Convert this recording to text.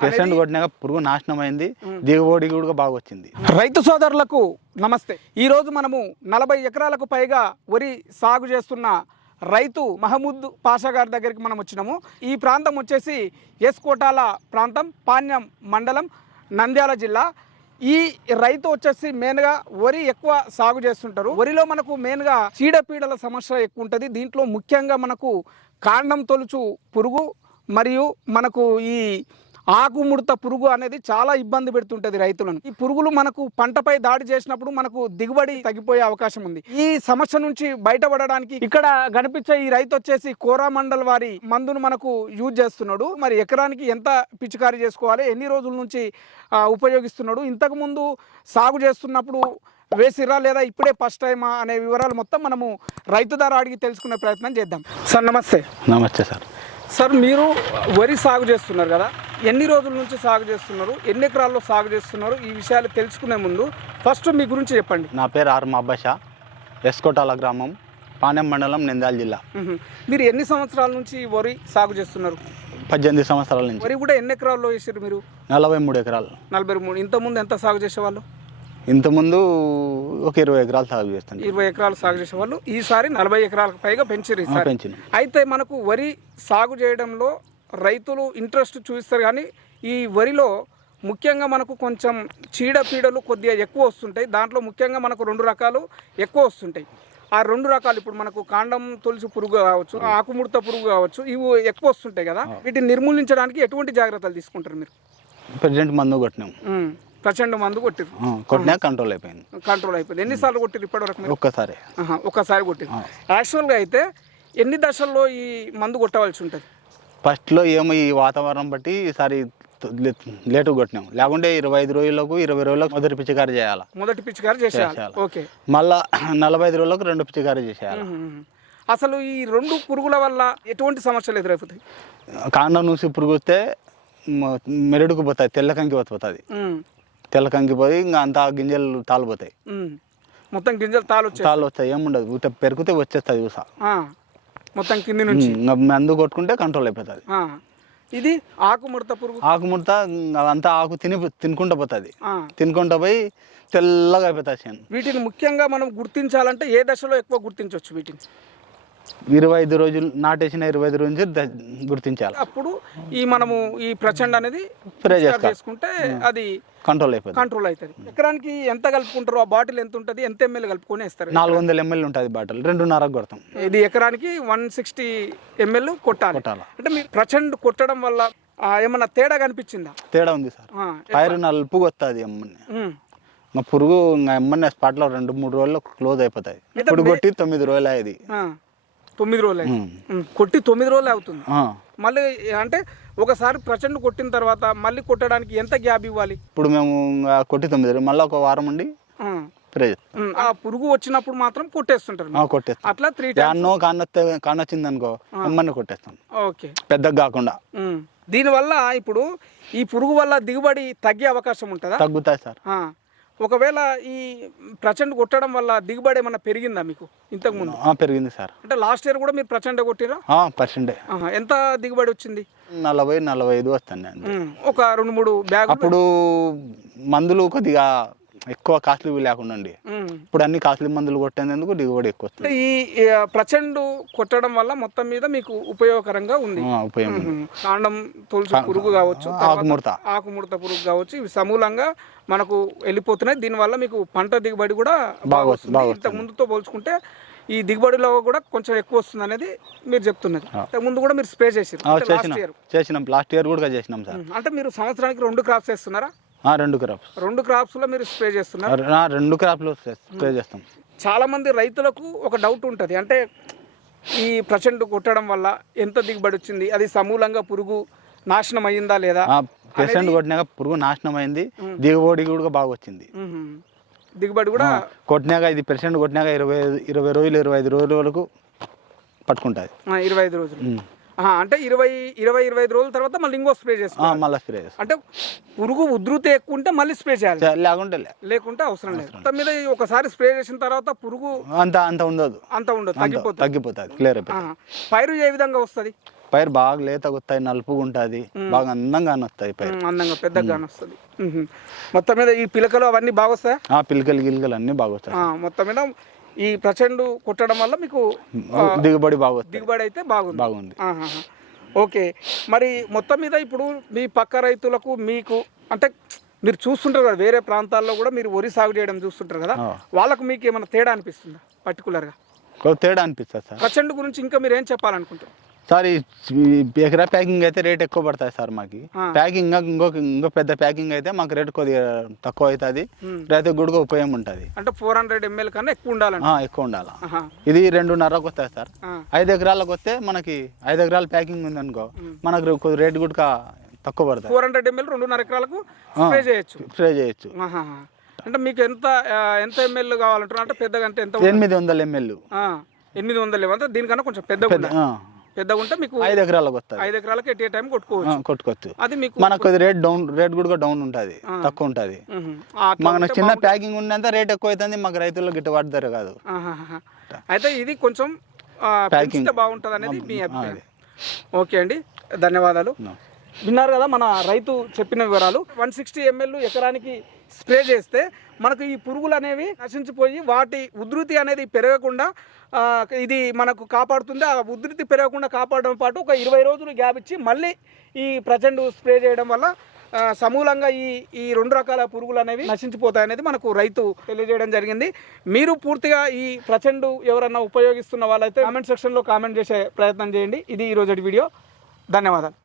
Peasant కొట్టినాక పురుగు నాశనం అయింది, దిగుబడి కూడా బాగా వచ్చింది. రైతు సోదరులకు నమస్తే. ఈరోజు మనము 40 ఎకరాలకు పైగా వరి సాగు చేస్తున్న రైతు మహమూద్ పాషా గారి దగ్గరికి మనం వచ్చినాము. ఈ ప్రాంతం వచ్చేసి ఎస్కోటాల ప్రాంతం, పాణ్యం మండలం, నంద్యాల జిల్లా. ఈ రైతు వచ్చేసి మెయిన్గా వరి ఎక్కువ సాగు చేస్తుంటారు. వరిలో మనకు మెయిన్గా చీడపీడల సమస్య ఎక్కువ ఉంటుంది. దీంట్లో ముఖ్యంగా మనకు కాండం తొలుచు పురుగు మరియు మనకు ఈ ఆకుముడత పురుగు అనేది చాలా ఇబ్బంది పెడుతుంటది రైతులను. ఈ పురుగులు మనకు పంటపై దాడి చేసినప్పుడు మనకు దిగుబడి తగ్గిపోయే అవకాశం ఉంది. ఈ సమస్య నుంచి బయటపడడానికి ఇక్కడ కనిపించే ఈ రైతు వచ్చేసి కోరామండల్ వారి మందును మనకు యూజ్ చేస్తున్నాడు. మరి ఎకరానికి ఎంత పిచికారీ చేసుకోవాలి, ఎన్ని రోజుల నుంచి ఉపయోగిస్తున్నాడు, ఇంతకు ముందు సాగు చేస్తున్నప్పుడు వేసిరా లేదా ఇప్పుడే ఫస్ట్ టైమా అనే వివరాలు మొత్తం మనము రైతు ద్వారా అడిగి తెలుసుకునే ప్రయత్నం చేద్దాం. సార్ నమస్తే. నమస్తే సార్. సార్ మీరు వరి సాగు చేస్తున్నారు కదా, ఎన్ని రోజుల నుంచి సాగు చేస్తున్నారు, ఎన్ని ఎకరాల్లో సాగు చేస్తున్నారు, ఈ విషయాలు తెలుసుకునే ముందు ఫస్ట్ మీ గురించి చెప్పండి. నా పేరు ఆర్ మబ్బాషా, ఎస్కోటాల గ్రామం, పాణ్యం మండలం, నంద్యాల జిల్లా. మీరు ఎన్ని సంవత్సరాల నుంచి వరి సాగు చేస్తున్నారు? 18 సంవత్సరాల నుంచి. వరి కూడా ఎన్ని ఎకరాల్లో వేసారు మీరు? 43 ఎకరాలు. 43. ఇంతకుముందు ఎంత సాగు చేసేవాళ్ళు? ఇంతకుముందు ఒక 20 ఎకరాలు సాగు చేస్తాను. 20 ఎకరాలు సాగు చేసేవాళ్ళు. ఈసారి 40 ఎకరాలకు పైగా పెంచారు ఈసారి. అయితే మనకు వరి సాగు చేయడంలో రైతులు ఇంట్రెస్ట్ చూపిస్తారు, కానీ ఈ వరిలో ముఖ్యంగా మనకు కొంచెం చీడపీడలు కొద్దిగా ఎక్కువ వస్తుంటాయి. దాంట్లో ముఖ్యంగా మనకు 2 రకాలు ఎక్కువ వస్తుంటాయి. ఆ 2 రకాలు ఇప్పుడు మనకు కాండం తొలుచు పురుగు కావచ్చు, ఆకుముడత పురుగు కావచ్చు, ఇవి ఎక్కువ వస్తుంటాయి కదా. వీటిని నిర్మూలించడానికి ఎటువంటి జాగ్రత్తలు తీసుకుంటారు మీరు? ప్రెజెంట్ మందు కొట్టినాం. ప్రచండ మందు కొట్టిరు. కొట్టినా కంట్రోల్ అయిపోయింది. ఎన్నిసార్లు కొట్టిరు ఇప్పటివరకు? ఒక్కసారి కొట్టిరు. యాక్చువల్గా అయితే ఎన్ని దశల్లో ఈ మందు కొట్టవలసి ఉంటుంది? ఫస్ట్లో ఏమో ఈ వాతావరణం బట్టి ఈసారి లేటు కొట్టినాం. లేకుంటే 25 రోజులకు 20 రోజులకు మొదటి పిచికారీ చేయాలి. మొదటి పిచికారీ చేసేయాలి. ఓకే. మళ్ళా 45 రోజులకు 2 పిచికారీ చేసేయాలి. అసలు ఈ 2 పురుగుల వల్ల ఎటువంటి సమస్యలు ఎదురవుతాయి? కాండం నుంచి పురుగు వస్తే మెరుడుకు పోతాయి, తెల్ల కంకి పోతుంది. తెల్ల కంకి పోయి ఇంకా అంతా గింజలు తాలిపోతాయి. మొత్తం గింజలు తాలు వస్తాయి. ఏముండదు, పెరిగితే వచ్చేస్తుంది చూసా మొత్తం కింది నుంచి. మందు కొట్టుకుంటే కంట్రోల్ అయిపోతుంది. ఇది ఆకుముడత పురుగు. ఆకుముడత అదంతా ఆకు తినుకుంటూ పోతుంది. తినుకుంటూ పోయి తెల్లగా అయిపోతుంది. వీటిని ముఖ్యంగా మనం గుర్తించాలంటే ఏ దశలో ఎక్కువ గుర్తించవచ్చు వీటిని? 25 రోజులు నాటేసిన 25 రోజులు గుర్తించాలి. అప్పుడు మనము ఈ ప్రచండ అనేది స్ప్రే చేసుకుంటే అది కంట్రోల్ అవుతుంది. ఎకరానికి ఎంత కలుపుకుంటారు? ఆ బాటిల్ ఎంత ఉంటుంది, ఎంత ఎంఎల్ కలుపుకొని వేస్తారు? 400 ml ఉంటుంది బాటిల్. 2.5 కొడతాం. ఇది ఎకరానికి 160 ml కొట్టాలి. అంటే మీరు ప్రచండ్ కొట్టడం వల్ల ఏమన్నా తేడా కనిపించిందా? తేడా ఉంది సార్. పైరు నలుపుగా వస్తుంది. ఎమ్మని పురుగు ఎమ్మని స్పాట్లో 2-3 రోజుల్లో క్లోజ్ అయిపోతాయి. ఇప్పుడు కొట్టి 9 రోజులు అయ్యేది. 9 రోజులు కొట్టి 9 రోజులు అవుతుంది. మళ్ళీ అంటే ఒకసారి ప్రచండ్ కొట్టిన తర్వాత మళ్ళీ కొట్టడానికి ఎంత గ్యాప్ ఇవ్వాలి? ఇప్పుడు మేము కొట్టి 9 రోజులు మళ్ళీ ఒక వారం ఉండి ఆ పురుగు వచ్చినప్పుడు మాత్రం కొట్టేస్తుంటారు. కొట్టేస్తాం. అట్లా 3 times కానొచ్చింది అనుకో అమ్మని కొట్టేస్తాం. ఓకే. పెద్దగా కాకుండా. దీనివల్ల ఇప్పుడు ఈ పురుగు వల్ల దిగుబడి తగ్గే అవకాశం ఉంటుందా? తగ్గుతాయి సార్. ఒకవేళ ఈ ప్రచండ్ కొట్టడం వల్ల దిగుబడి ఏమన్నా పెరిగిందా మీకు ఇంతకు ముందు? పెరిగింది సార్. అంటే లాస్ట్ ఇయర్ కూడా మీరు ప్రచండ కొట్టిరా? పర్సెంటే. ఎంత దిగుబడి వచ్చింది? 40-45 వస్తుంది. ఒక 2-3 బ్యాగ్. అప్పుడు మందులు కొద్దిగా ఎక్కువ కాస్ట్లీ లేకుండా ఉండి, ఇప్పుడు అన్ని కాస్ట్లీ మందులు కొట్టేందుకు దిగుబడి ఎక్కువ వస్తుంది. ఈ ప్రచండ్ కొట్టడం వల్ల మొత్తం మీద మీకు ఉపయోగకరంగా ఉంది. కాండం తొలుచు పురుగు కావచ్చు, ఆకుముడత పురుగు కావచ్చు, ఇవి సమూలంగా మనకు వెళ్ళిపోతున్నాయి. దీనివల్ల మీకు పంట దిగుబడి కూడా బాగా వస్తుంది. ఇంతకు ముందుతో పోల్చుకుంటే ఈ దిగుబడిలో కూడా కొంచెం ఎక్కువ వస్తుంది అనేది మీరు చెప్తున్నారు. ఇంతకు ముందు కూడా మీరు స్ప్రే చేసారు? చేసినాం. లాస్ట్ ఇయర్ కూడా చేసినాం సార్. అంటే మీరు సంవత్సరానికి 2 క్రాప్స్ వేస్తున్నారా? 2 క్రాప్స్. 2 క్రాప్స్ లో మీరు స్ప్రే చేస్తున్నారు? 2 క్రాప్లు స్ప్రే చేస్తాం. చాలా మంది రైతులకు ఒక డౌట్ ఉంటుంది, అంటే ఈ ప్రచండ్ కొట్టడం వల్ల ఎంత దిగుబడి వచ్చింది, అది సమూలంగా పురుగు నాశనం అయ్యిందా లేదా? పెసెంట్ కొట్టినాక పురుగు నాశనం అయింది, దిగుబడి కూడా బాగా వచ్చింది. దిగుబడి కూడా కొట్టినాక ఇది పెసెంట్ కొట్టినాక 20 రోజులు 25 రోజుల వరకు పట్టుకుంటుంది. 25 రోజులు. అంటే 20-25 రోజుల తర్వాత మళ్ళీ ఇంకో స్ప్రే చేస్తాం. మళ్ళీ స్ప్రే చేస్తాం. అంటే పురుగు ఉధృతి ఎక్కువ ఉంటే మళ్ళీ స్ప్రే చేయాలి, లేకుంటే అవసరం లేదు. మొత్తం మీద ఒకసారి స్ప్రే చేసిన తర్వాత పురుగు అంత ఉండదు. తగ్గిపోతుంది. క్లియర్ అయిపోతుంది. పైరు ఏ విధంగా వస్తుంది? పైరు బాగా లేతగా వస్తాయి, నలుపుగా ఉంటుంది, బాగా అందంగా వస్తాయి పైరు. అందంగా పెద్దగా వస్తుంది. మొత్తం మీద ఈ పిలకలు అవన్నీ బాగా వస్తాయా? పిలకలు గిలకలు అన్ని బాగా వస్తాయి. మొత్తం మీద ఈ ప్రచండు కొట్టడం వల్ల మీకు దిగుబడి బాగా వస్తుంది. దిగుబడి అయితే బాగుంది. బాగుంది. ఓకే, మరి మొత్తం మీద ఇప్పుడు మీ పక్క రైతులకు మీకు అంటే మీరు చూస్తుంటారు కదా, వేరే ప్రాంతాల్లో కూడా మీరు వరి సాగు చేయడం చూస్తుంటారు కదా, వాళ్ళకు మీకు ఏమైనా తేడా అనిపిస్తుందా పర్టికులర్గా? తేడా అనిపిస్తుంది సార్. ప్రచండు గురించి ఇంకా మీరు ఏం చెప్పాలనుకుంటారు సార్? ఈ ఎకరా ప్యాకింగ్ అయితే రేట్ ఎక్కువ పడతాయి సార్ మాకు. ప్యాకింగ్ ఇంకో పెద్ద ప్యాకింగ్ అయితే మాకు రేట్ కొద్దిగా తక్కువ అవుతుంది, రైతు కూడా ఉపయోగం ఉంటుంది. అంటే 400 ml కన్నా ఎక్కువ ఉండాలండి? ఎక్కువ ఉండాలి. ఇది 2.5కి వస్తాయి సార్. 5 ఎకరాలకు వస్తే మనకి 5 ఎకరాల ప్యాకింగ్ ఉంది అనుకో, మనకు రేట్ కూడా తక్కువ పడుతుంది. 400 ml 2.5 ఎకరాలకు స్ప్రే చేయొచ్చు. అంటే మీకు ఎంత ml కావాలంటారు? అంటే పెద్దగా అంటే ఎంత? 800 ml. 800 అంటే దీనికన్నా కొంచెం పెద్దగా ఉంటే మీకు 5 ఎకరాలకు వస్తుంది. 5 ఎకరాలకు ఎట్ ఏ టైం కొట్టుకోవచ్చు. అది మీకు మనకు రేట్ కూడా డౌన్ ఉంటుంది, తక్కువ ఉంటుంది. మనకు చిన్న ప్యాకింగ్ ఉన్నంత రేట్ ఎక్కువ అవుతుంది, మాకు రైతులకు గిట్టుబాటు ధర కాదు. అయితే ఇది కొంచెం ప్యాకింగ్ బాగుంటుంది అనేది మీ అభిప్రాయం. ఓకే అండి, ధన్యవాదాలు. విన్నారు కదా మన రైతు చెప్పిన వివరాలు. 160 ml ఎకరానికి స్ప్రే చేస్తే మనకు ఈ పురుగులు అనేవి నశించిపోయి వాటి ఉధృతి అనేది పెరగకుండా ఇది మనకు కాపాడుతుంది. ఆ ఉధృతి పెరగకుండా కాపాడడం పాటు ఒక 20 రోజులు గ్యాప్ ఇచ్చి మళ్ళీ ఈ ప్రచండు స్ప్రే చేయడం వల్ల సమూలంగా ఈ 2 రకాల పురుగులు అనేవి నశించిపోతాయి అనేది మనకు రైతు తెలియజేయడం జరిగింది. మీరు పూర్తిగా ఈ ప్రచండు ఎవరన్నా ఉపయోగిస్తున్న వాళ్ళైతే కామెంట్ సెక్షన్లో కామెంట్ చేసే ప్రయత్నం చేయండి. ఇది ఈరోజు వీడియో. ధన్యవాదాలు.